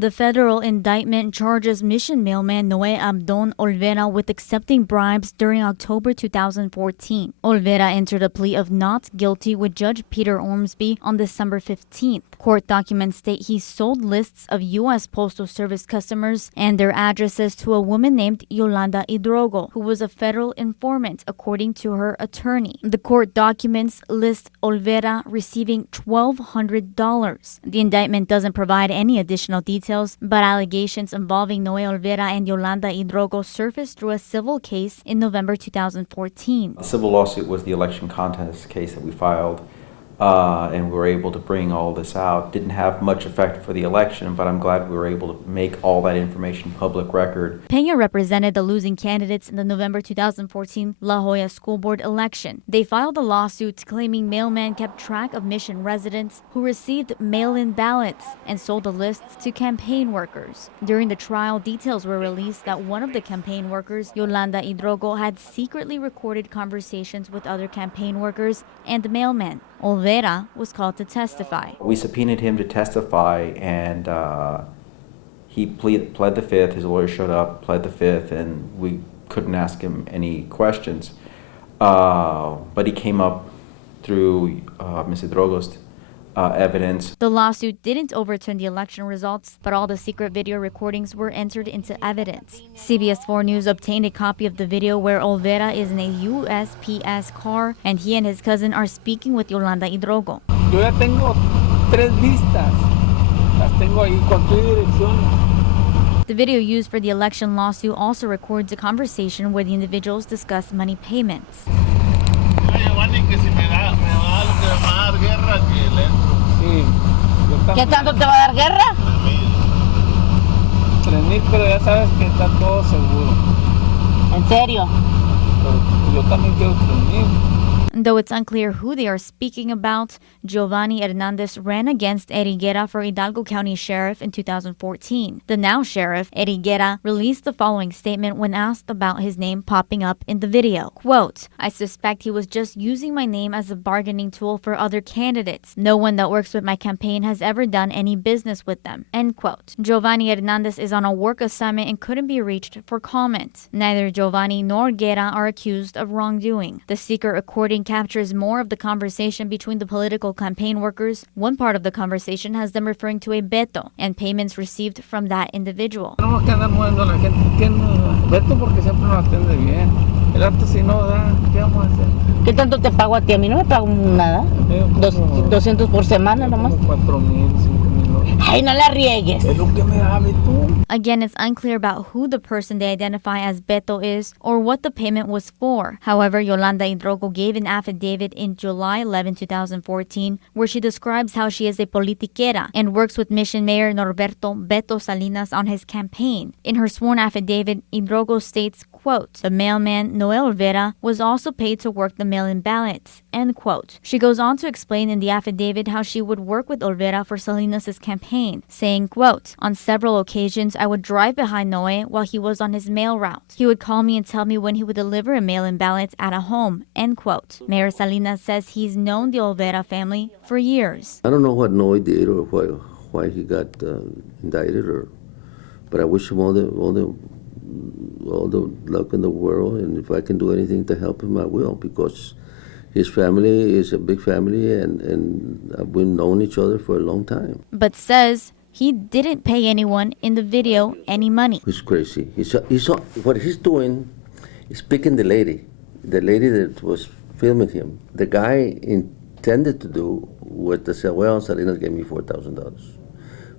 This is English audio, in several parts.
The federal indictment charges Mission Mailman Noe Olivera with accepting bribes during October 2014. Olivera entered a plea of not guilty with Judge Peter Ormsby on December 15th. Court documents state he sold lists of U.S. Postal Service customers and their addresses to a woman named Yolanda Hidrogo, who was a federal informant, according to her attorney. The court documents list Olivera receiving $1,200. The indictment doesn't provide any additional details, but allegations involving Noe Olivera and Yolanda Hidrogo surfaced through a civil case in November 2014. The civil lawsuit was the election contest case that we filed, and we were able to bring all this out. Didn't have much effect for the election, but I'm glad we were able to make all that information public record. Peña represented the losing candidates in the November 2014 La Jolla School Board election. They filed a lawsuit claiming Mailman kept track of Mission residents who received mail-in ballots and sold the lists to campaign workers. During the trial, details were released that one of the campaign workers, Yolanda Hidrogo, had secretly recorded conversations with other campaign workers and the mailman. Olivera was called to testify. We subpoenaed him to testify, and he pled the fifth. His lawyer showed up, pled the fifth, and we couldn't ask him any questions. But he came up through Ms. Hidrogo's evidence. The lawsuit didn't overturn the election results, but all the secret video recordings were entered into evidence. CBS 4 News obtained a copy of the video where Olivera is in a USPS car and he and his cousin are speaking with Yolanda Hidrogo. Yo ya tengo 3 listas. Las tengo ahí con tu dirección. The video used for the election lawsuit also records a conversation where the individuals discuss money payments. ¿Qué tanto te va a dar guerra? 3,000, pero ya sabes que está todo seguro. ¿En serio? Pero yo también quiero 3,000. Though it's unclear who they are speaking about, Giovanni Hernandez ran against Higuera for Hidalgo County Sheriff in 2014. The now sheriff, Higuera, released the following statement when asked about his name popping up in the video. Quote, "I suspect he was just using my name as a bargaining tool for other candidates. No one that works with my campaign has ever done any business with them." End quote. Giovanni Hernandez is on a work assignment and couldn't be reached for comment. Neither Giovanni nor Higuera are accused of wrongdoing. The secret recording captures more of the conversation between the political campaign workers. One part of the conversation has them referring to a Beto and payments received from that individual. Tenemos que andar moviendo a la gente. ¿Quién no? Beto porque siempre nos atiende bien. El arte si no da, ¿qué vamos a hacer? ¿Qué tanto te pago a ti? A mí no me pago nada. 200 por semana nomás. 4,000, 5,000. Ay, no la riegues. Es lo que me da, tú. Again, it's unclear about who the person they identify as Beto is or what the payment was for. However, Yolanda Hidrogo gave an affidavit in July 11, 2014, where she describes how she is a politiquera and works with Mission Mayor Norberto Beto Salinas on his campaign. In her sworn affidavit, Hidrogo states, quote, "The mailman, Noe Olivera, was also paid to work the mail-in ballots," end quote. She goes on to explain in the affidavit how she would work with Olivera for Salinas' campaign, saying, quote, "On several occasions, I would drive behind Noe while he was on his mail route. He would call me and tell me when he would deliver a mail-in ballot at a home," end quote. Mayor Salinas says he's known the Olivera family for years. I don't know what Noe did or why he got indicted, but I wish him all the luck in the world, and if I can do anything to help him, I will, because his family is a big family, and we've known each other for a long time. But says he didn't pay anyone in the video any money. He's crazy. What he's doing is picking the lady that was filming him. The guy intended to do was to say, well, Salinas gave me $4,000,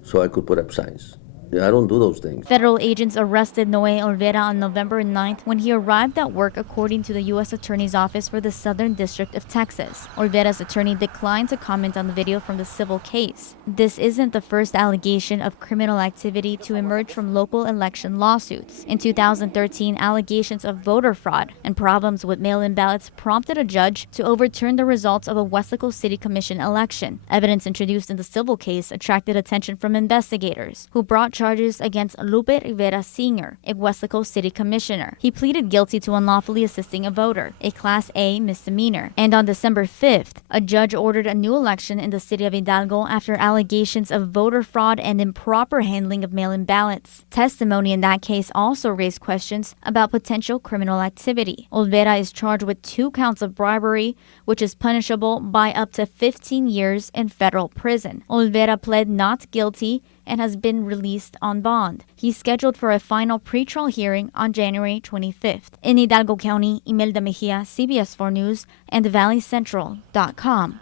so I could put up signs. I don't do those things. Federal agents arrested Noe Olivera on November 9th when he arrived at work, according to the U.S. Attorney's Office for the Southern District of Texas. Olivera's attorney declined to comment on the video from the civil case. This isn't the first allegation of criminal activity to emerge from local election lawsuits. In 2013, allegations of voter fraud and problems with mail-in ballots prompted a judge to overturn the results of a Weslaco City Commission election. Evidence introduced in the civil case attracted attention from investigators, who brought charges against Lupe Rivera Sr., a Weslaco City Commissioner. He pleaded guilty to unlawfully assisting a voter, a Class A misdemeanor. And on December 5th, a judge ordered a new election in the city of Hidalgo after allegations of voter fraud and improper handling of mail-in ballots. Testimony in that case also raised questions about potential criminal activity. Olivera is charged with 2 counts of bribery, which is punishable by up to 15 years in federal prison. Olivera pled not guilty and has been released on bond. He's scheduled for a final pretrial hearing on January 25th. In Hidalgo County, Imelda Mejia, CBS 4 News, and ValleyCentral.com.